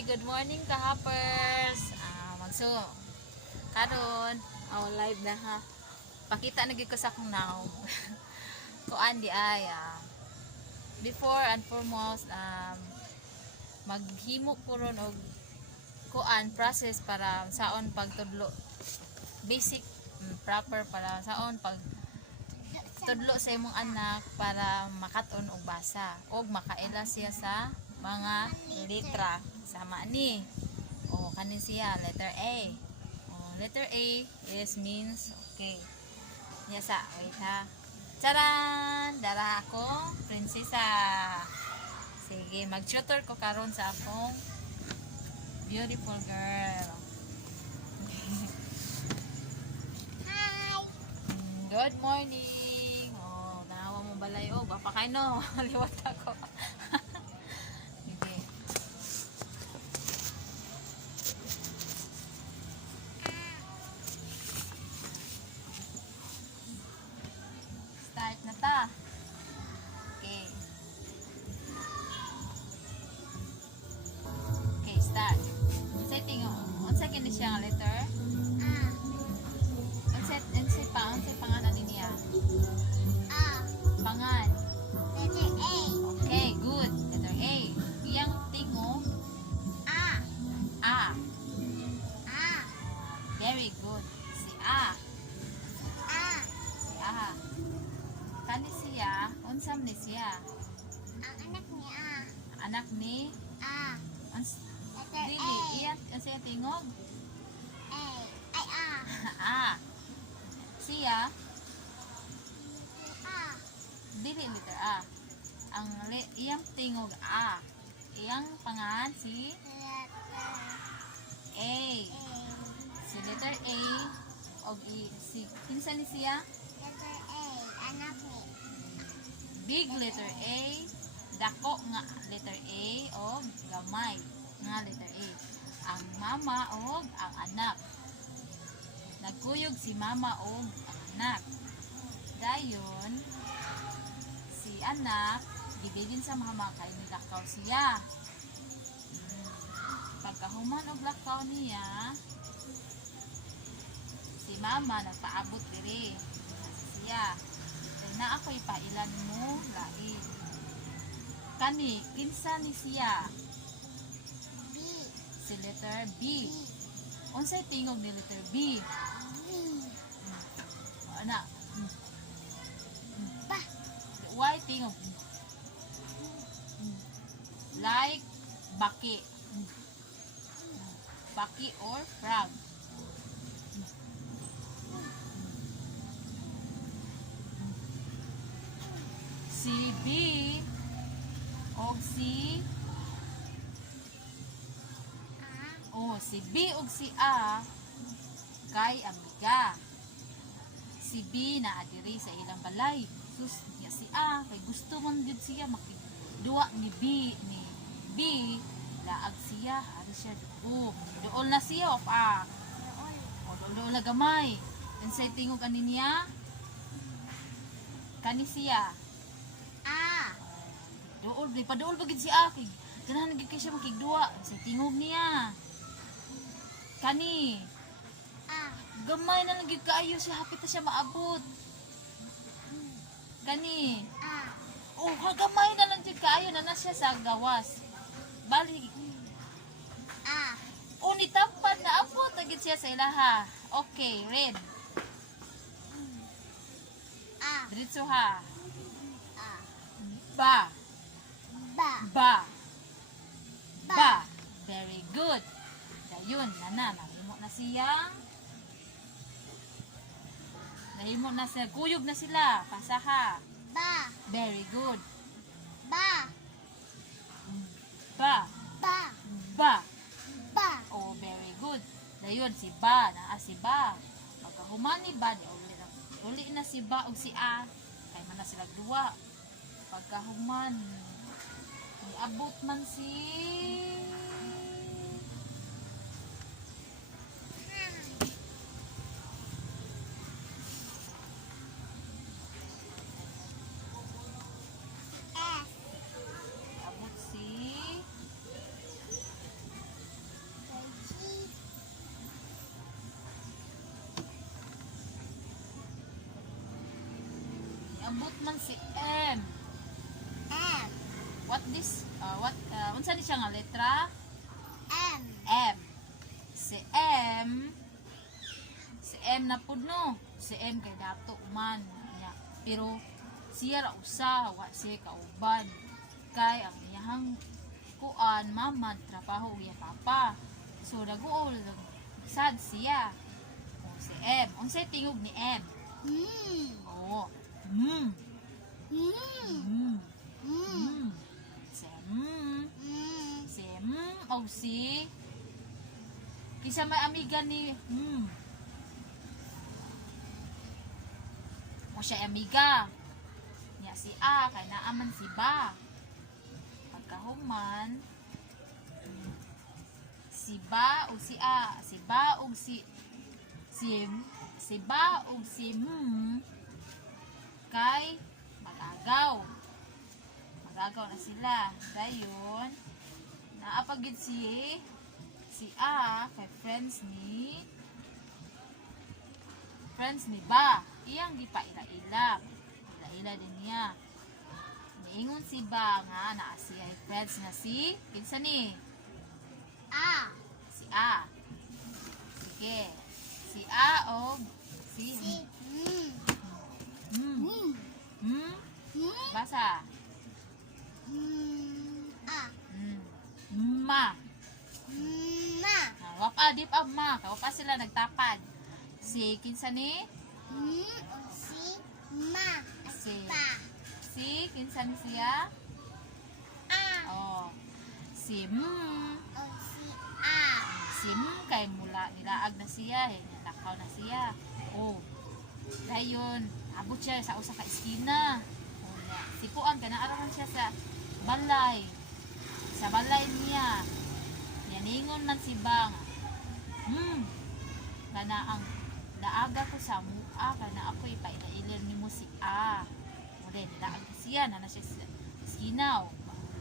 Hi, good morning ka-hoppers. Karon, live na ha. Pakita na gid ko sa akong naong. Kuan di ay before and foremost maghimo ko ron og kuan process para saon pagtudlo. Basic proper para saon pag tudlo sa imong anak para makaton og basa og makaila siya sa mga letra sama ni o kanin siya letter A. Letter A is means okay. Yasa, wait ha. Charan! Dara ako, prinsesa. Sige, mag-tutor ko karon sa akong beautiful girl. Hi! Good morning! Tanawa mo balay. Bapa kayo no. Liwat ako. Sige. Start na ta. Okay. Okay, start. Setting unsa kini siya nga letter? Unsay pangalan niya? Pangan. Letter A. Okay, good. Letter A. Iyang tingog A. Very good. Si A. Si A. Kani siya, unsam ni siya? Ang anak ni A. Anak ni Letter dili A. iyang kasi tingog A. Ay A. A. Siya A. dili letter A. Iyang tingog A. Iyang pangalan si Letter A. A. Si letter A og si kinsa ni siya? Letter A. Anak ni. Big letter A, dako nga letter A og gamay nga letter A. Ang mama og ang anak. Nagkuyog si mama og ang anak. Dayon si anak gigilin sa mama kay nilakaw siya. Pagkahuman og lakaw niya, si mama nagpaabot diri siya. Na ako'y pailan mo lain. Kani, kinsa ni siya? B. Si letter B. Unsay tingog ni letter B? B. Ana. Ba. Why tingog? Like baki. Baki or frog. Si B og si si B og si A kay amiga. Si B na adiri sa ilang balay. Sus niya si A kay gusto man gid siya makidua ni B laag siya ari siya duol na siya of A. Duol na gamay. Unsay tingog ani niya? Kani siya A. dool, di pa dool bagid si Aki. Ganahan gid kay siya makigduwa sa tingog niya. Kani, gamay na lang gid kaayo siya hapit na siya maabot. Kani, gamay na lang gid kaayo na siya sa gawas. Bali, nitampad na abot na gid siya sa ilaha. Okay, red. Diretso ha. Ba. Very good. Dayun, nahimo na siya. Nahimo na siya. Kuyog na sila. Pasaha. Ba. Very good. Ba. Very good. Dayun, si Ba. Si Ba. Pagkahumani ba, uli na si Ba o si A. Kaya man na sila duwa. Pagkahuman, niabot man si Nag-abot man si M. M. What this? Unsa ni siya nga letra? M. M. Si M na pud no. Si M kay dato man niya. Pero siya ra usa, wa siya kauban. Kay ang iyang kuan mama trabaho iya papa. So daguol sad siya. O si M. Unsay tingog ni M? Mm. Oo. Mm. Si o si kisa may amiga ni o siya amiga niya si A kay naaman si Ba pagkahuman si Ba o si A si Ba o si Ba o si kay mag-agaw na sila dayon naapagid si A kay friends ni Ba iyang di pa ila din niya niingon si Ba nga naa siya friends na si kinsa ni A. si A sige si A o si Si. basa A. ma Ma. wapa di pa ma wapa sila nagtapad si kinsa ni Si. Ma. si Pa. kinsa ni siya A. oh si O si A. kay mula nilaag na siya nilakaw na siya oh dayon abot siya sa usa ka eskina oh si Puan kanaaraman siya sa balay niya ningon man si Bang kana ang naaga ko sa mua kana ako ipailailir nimo si A mo din nilaag na siya na siya sa eskina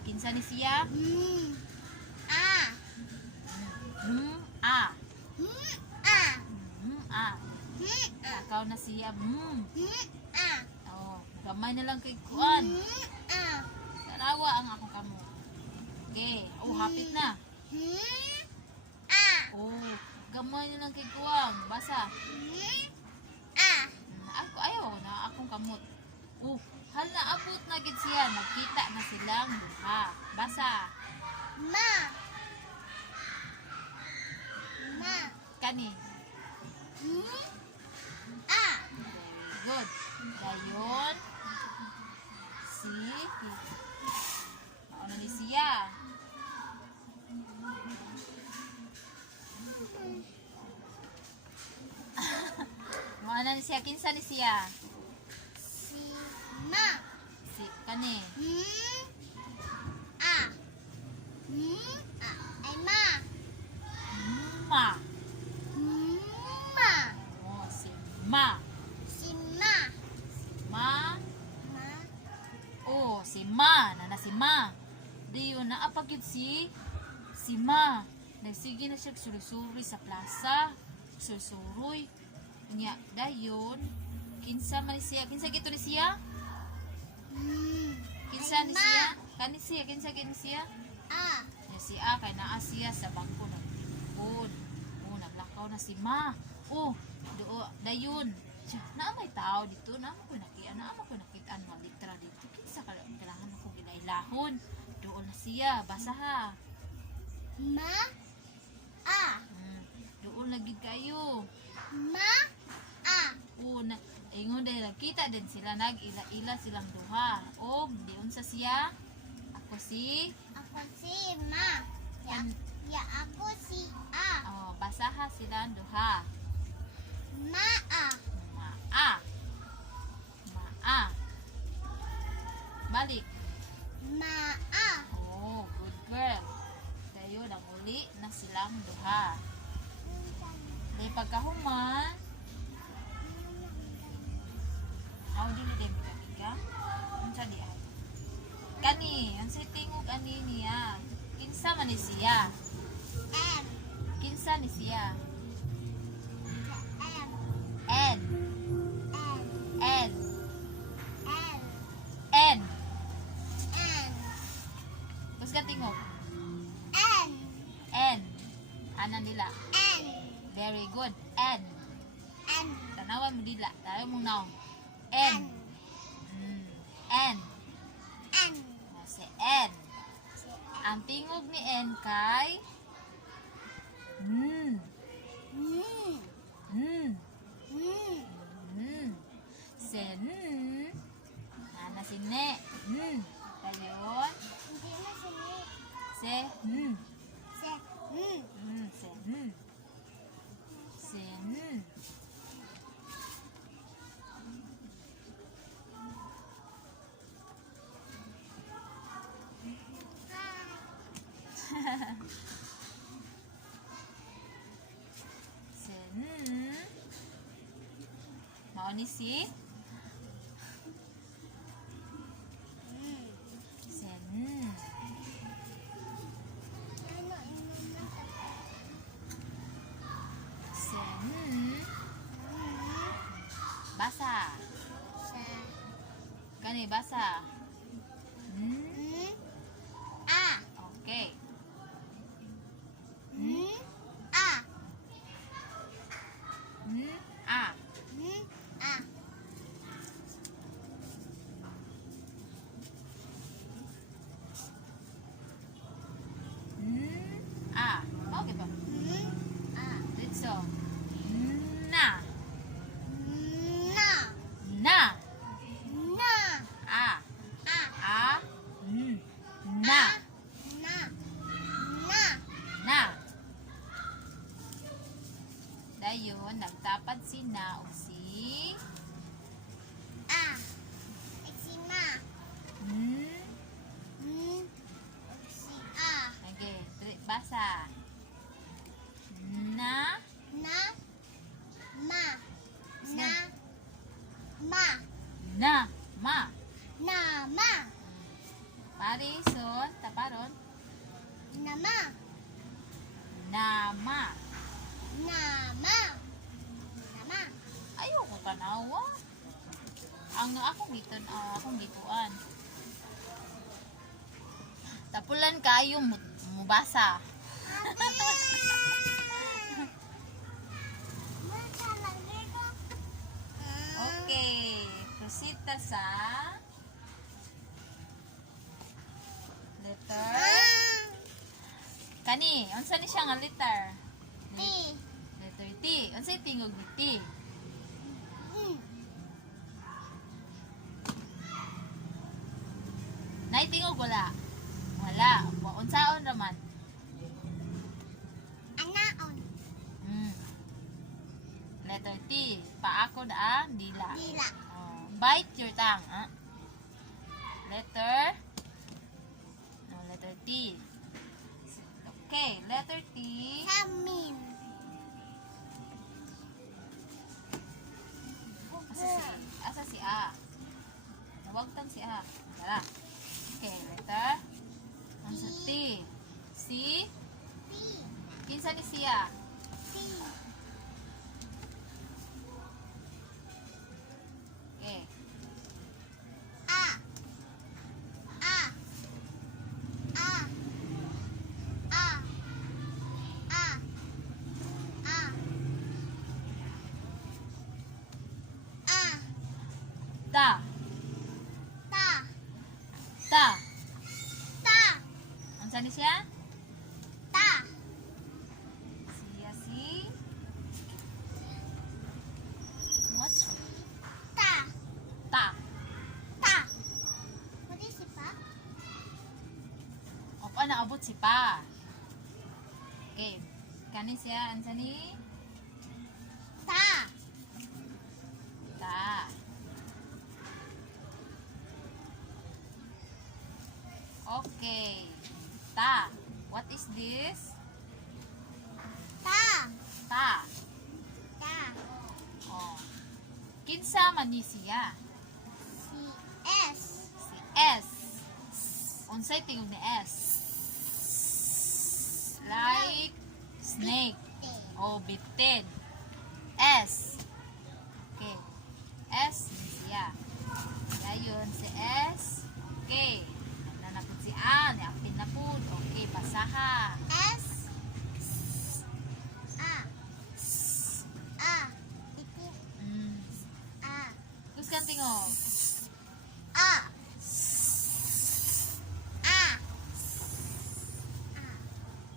kinsa ni siya A. A A. A nakaw na siya A. oh gamay na lang kay kuan A. tanawa ang akong kamo okay oh hapit na A. oh gamay na lang kay kuan basa A. ako ayaw na akong kamot oh hal na abot na gid siya nagkita na silang duha basa Ma. Ma. kani A. very good dayon si mauna ni siya mauna ni siya kinsa ni siya Si. Ma. si kani A. A. Ay ma. ma Ma. oh si ma Si ma. ma Ma. oh si ma na si ma dayon naapagid si ma nagsige na siya surisuri sa plaza surusuroy nya dayon kinsa man ni siya kinsa gito ni siya kinsa ni Ma. siya kani siya kinsa gini siya A. nya si A kay naa siya sa bangko naglikod oh naglakaw na si ma oh dayon siya naa may tao dito naa ko nakita ang mga litra dito kinsa kailangan ako gilailahon doon na siya basa ha Ma. A. doon lagi kayo Ma. A. na ingon dahil nakita din sila nag-ila-ila silang duha o diun sa siya ako si Ako si ma. Ya ako si A. basaha silang duha Ma. A. maa balik Ma. A. oh good girl dayo nang uli na silang duha dahil pagkahuman dili din ka unsa di ay kani ang tingog ani niya kinsa man ni siya M. kinsa ni siya M. N N. N N. tingog. N. N. Ana nila. N. Very good. N. N. Tanawan mo dila. Tayo mong naong. N. N. N. Si N. Ang tingog ni N kay Mm. N. Mm. Si N. Ana si Ne. N. Tayon. Hindi na sini. Si N. Se. Mm. Si N. Si N. Si N. Mao ni si Mm. Si N. Ano ino na? Si N. Basa. Sa. Kani basa. N. Mm. A. Okay. Mm. A. N. A. Mm. A. N. A. Okay ba? Mm. A. Dito. Na. Na. Na. Na. A. A. A. N. Na. Na. Na. Na. Dayon, nagtapad si na o si A. Eksima. N. Mm. Si A. Okay, basa. Na. Na. Ma. Na. Ma. Na. Ma. Na. Ma. Parison, taparon. Nama. Nama. Nama. Nama. Ayoko tanawa. Ang akong giton, akong gituan. Tapulan kayo mubasa. Okay, proceed ta sa letter. Kani, unsa ni siya nga letter? T. Letter T. Unsa yung tingog ni T? Naitingog wala. Wala. Unsaon raman? Anaon. Letter T. Paako na dila. Dila. Bite your tongue. Letter T. Okay, letter T. Samin. Asa si A? Nawagtan si A. Tara. Okay, letter. Ang sa T. Si? T. Kinsa ni siya? T. Okay. A. A. A. A. A. A. A. Ta. Ta. Ta. Ta. Ang sa ni siya? Ta. Siya si? What's Ta. ta? Ta. What is it, pa? O pa naabot si pa. Okay. Kani siya? Ang sa ni? Ta. Ta. Okay. Ta. What is this? Ta. Ta. Ta. Oh. Kinsa man ni siya? Si S. Si S. Unsay tingog ni S? Like snake. T. O bitin. S. Okay. S ni siya. Kaya yun si S. Okay. Nanapod si A. Niapin na po. O Tingo. A. A.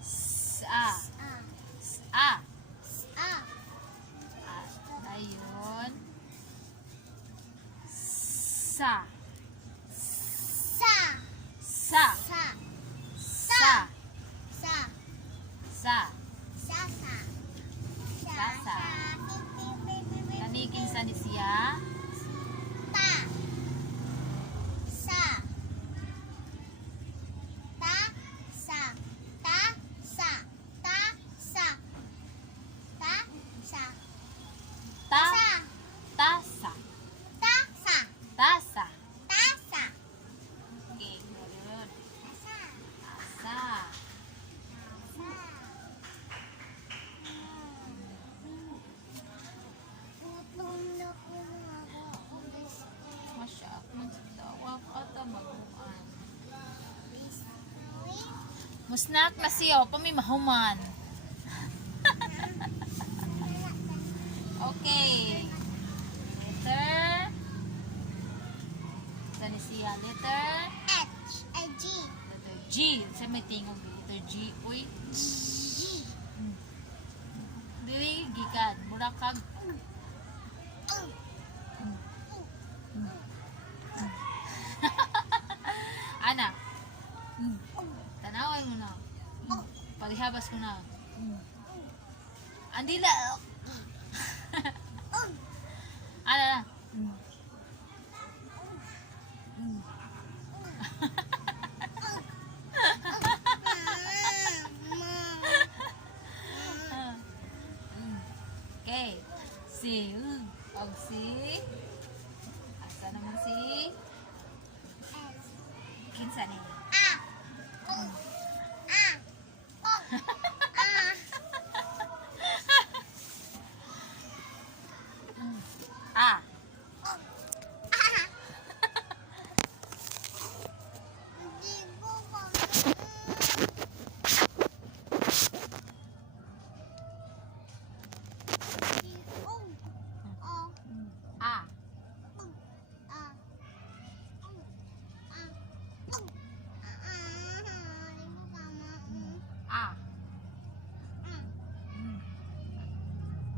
Sa. A. A. A. Ayun. Sa. Sa. Sa. Sa. Sa. Sa. Sa. Sa. Sa. Sa. Kanikin sa ni siya. Ta. Sa. Ta. Sa. Ta. Sa. Ta. Sa. Ta. Sa. Ta. Sa. Tasa. Ta. Sa. Tasa. Ta. Sa. Okay, good. Sa. Tasa. Masya, magtawa ka ta maguan. Musnak na siya, pamimahuman. Okay. Letter. Saan siya? Letter. Letter G. Sa may tingog letter G. Uy. Dili gikan. Murakag. Anak. Tanaway mo na. Paghabas ko na. Andila. Ano na? Okay. Si. Og si. Asa naman si? Kinsa ni? A. A. A.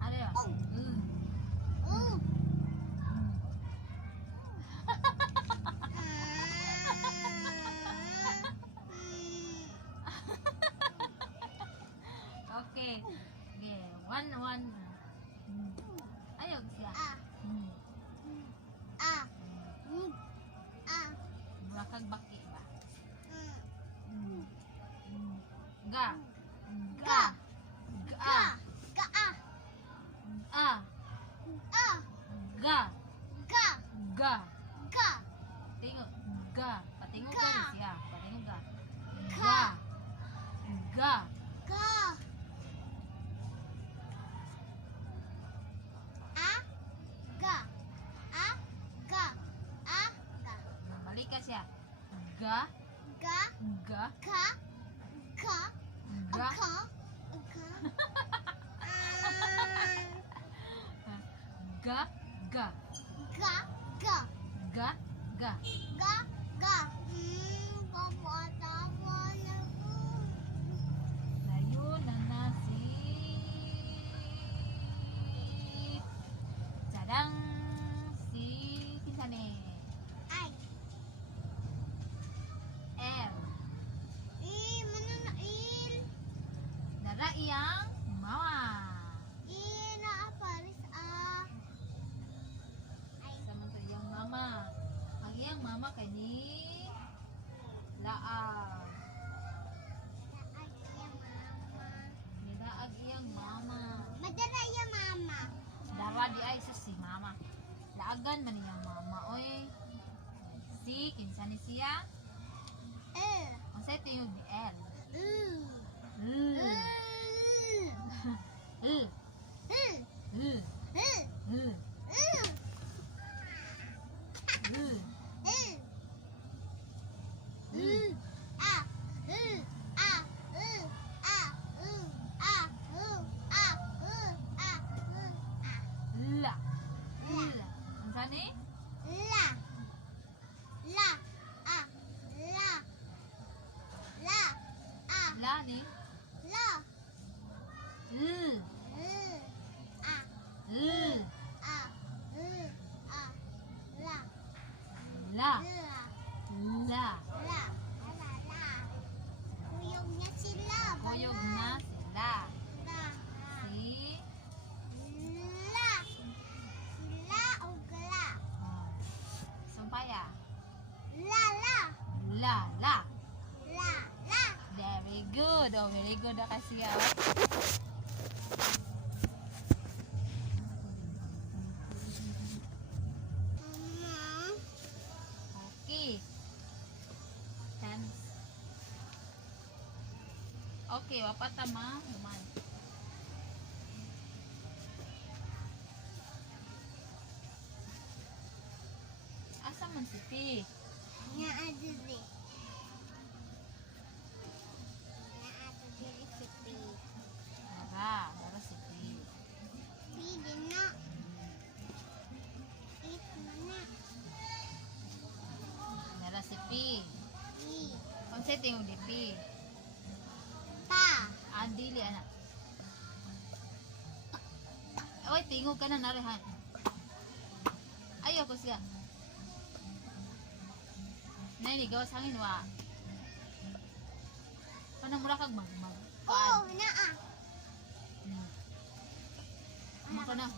Ano yun? Okay. Okay. One. Ayaw siya. Murakag baki ba? Ga. Ga. Ga. A. Ga. Ga. Tingog. Ga. Patingog ka rin siya. Patingog ka. Ga. Ga. Balik ka siya. Ga. Ga. Ga. Ga. Ga. Ga. Ga. Layo na na si Sadang si kinsa ni? L. Nara iyang mama. Sama to iyang mama. Ang iyang mama kay ni Laag. Nidaag iyang mama. Dara di ay sus si mama. Laagan man iyang mama oy. Si kinsa ni siya? Ang sa ito yung L. L. L. L. L. La. La. Ang sa ni? good na kasi ah. Mama. Okay. Hands. Okay, wapatama. Human. Asa man si Pi? Nga adili. Nga adili si P. Nara si Pi. Pwede na. Eat mo na. Nara si Pi. P. Konsay tingog di Pi. Pa. Adili anak. Oy, tingog ka na narihan. Ayaw ko siya. Nay, gawas hangin wa. Panang mura kag magmag. Oo, naa. Maka na.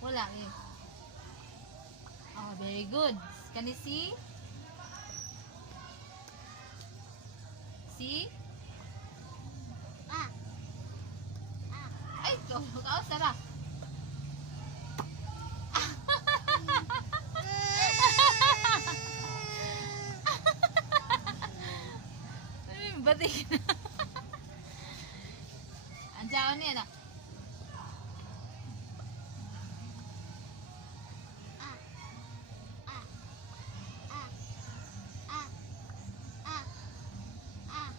Wala eh. Oh, very good. Can you see? See? Ah. Ah. Ay, kau Sarah. Batik na. Andiyan niya na. Ah. Ah. Ah. Ah. Ah. Ah.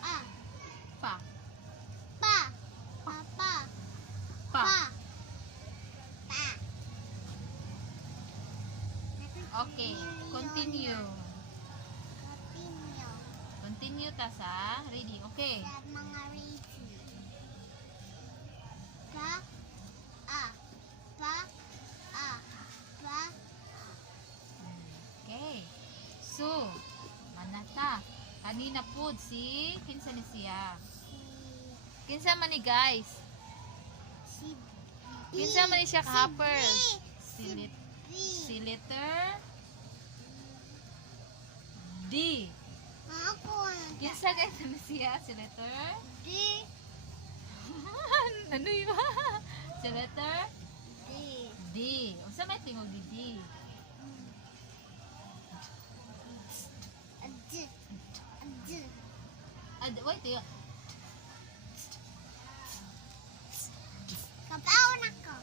Ah. Pa. Pa. Papa. Pa. Pa. Pa. Okay. Continue. Continue. Continue ta sa reading. Okay. Sa mga reading. Pa. Ah. Pa. Ah. Pa. Okay. So, manata. Kanina po si kinsa ni siya? Kinsa man ni guys? Si Kinsa man ni siya kahapon? Si Si, B. si letter D. Ako. Kinsa guys ni siya? Si letter D. ano yun? Si letter D. D. Unsa may tingog ni D? D. D. Wait, tingog. Kapaon ako.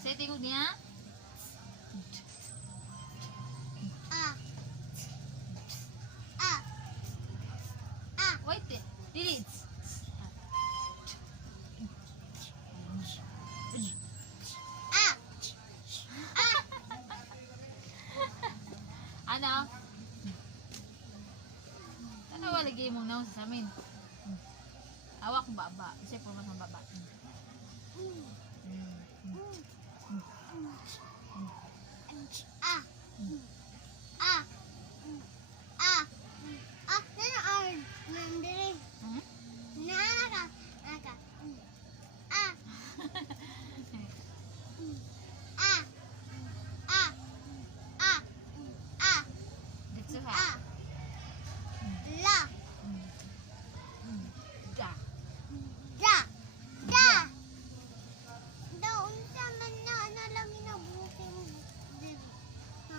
Sa tingog niya? Ah. Ah. Ah. Wait, dili. Ah. Ah. Ano? Ano lagi mong naon sa amin? Awak ko baba. Kasi po mas baba. Ah. Ah. Ah. Ah. Nandiri. Hmm? Naka. Naka. Ah. Ah. Ah. Ah. Ah. Dito ha. Ah. La. Da. Da. Da. Daon sa man na lang inabuking. Ha.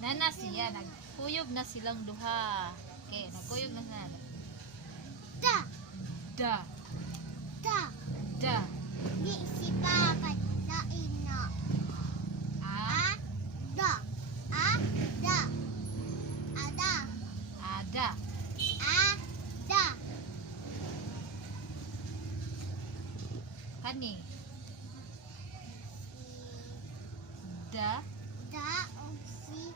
Nana siya. Nagkuyog na silang duha. Okay, nagkuyog na sila. Da. Da. Da. Da. Di si Papa sa ina. A. Ah. Da. Ah. Da. Ada. Ada. Ah. Da. Kani. Da. Da og si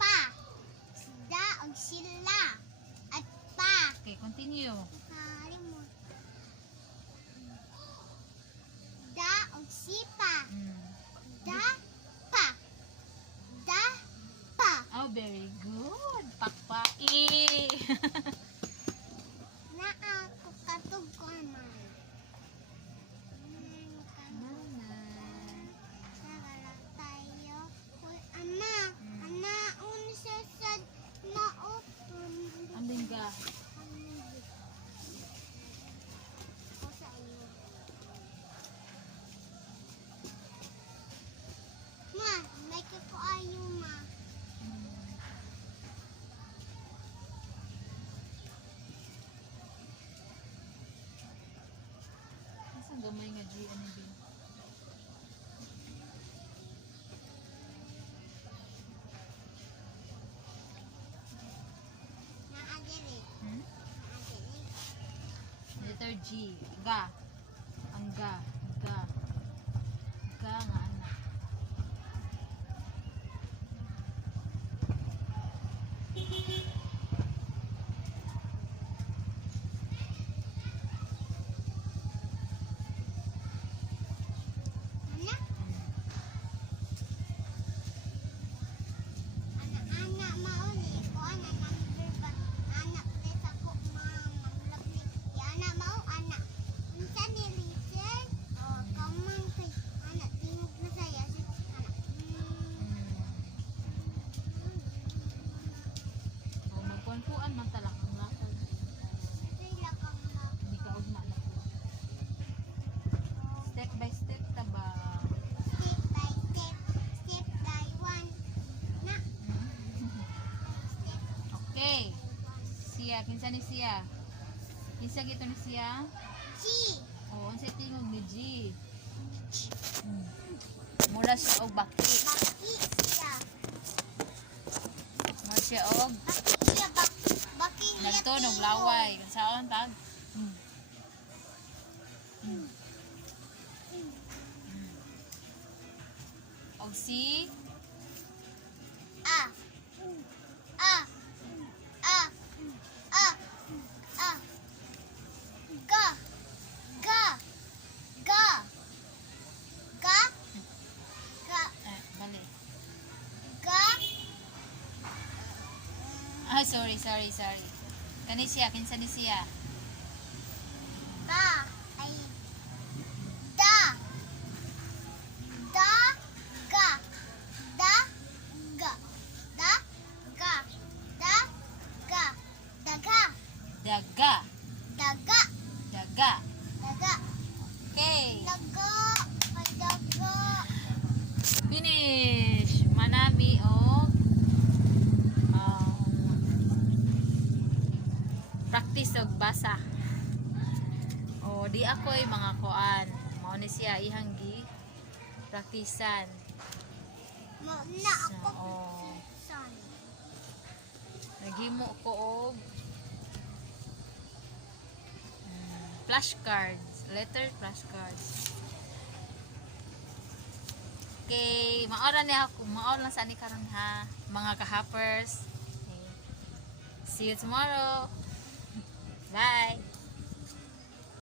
pa. Si da og sila. At pa. Okay, continue. Kalimut. Da og si pa. Da pa. Da pa. Oh, very good. Pakpaki. Na ako katog ko man. Nagala tayo. Uy, ama. Ama. Ako sa iyo. Ma, may kukuayo ma. Isang gamay nga G, ano din. Naadiri. Hmm? Naadiri. Letter G. Ga. Ang ga. Ga. Ga nga anak. Anak? Anak-anak mauli. Ko anak nang berba. Anak dres ako mamlagli. Ya anak mau anak. Minta ni Lisa. Oh, kamang kay anak tingog na saya si anak. O, magkuhan-kuhan man talak ang lakal. Sila kang Hindi ka ugma na po. Step by step ta ba? step by step. Step by one. Na. Step Okay. Siya, kinsa ni siya? Kinsa gito ni siya? G. O, ang tingog ni G. Mura siya og baki. Baki siya. Mura siya og Baki siya. Baki niya. nagtunog laway. Kansaon tag? Og si Ah. Ah. Ah. Ah. Ah. Ga. Ga. Ga. Ga. Ga. bali. Ga. Ay, sorry. Kani siya, kinsa ni siya? Ga. Ay. Da. Da. Ga. Da. Ga. Da. Ga. Da. Ga. Daga. Daga. Daga. Daga. Daga. Okay. Daga. Daga. Finish. Manami og practice og basa. O di ako'y mga kuan. Mao ni siya ihang gi praktisan. Mo na ako. Oo. Son. Naghimo ko og flashcards, letter flashcards. Okay, maora niya ako, maora lang sa ni karon ha, mga ka-hoppers. Okay. See you tomorrow. Bye.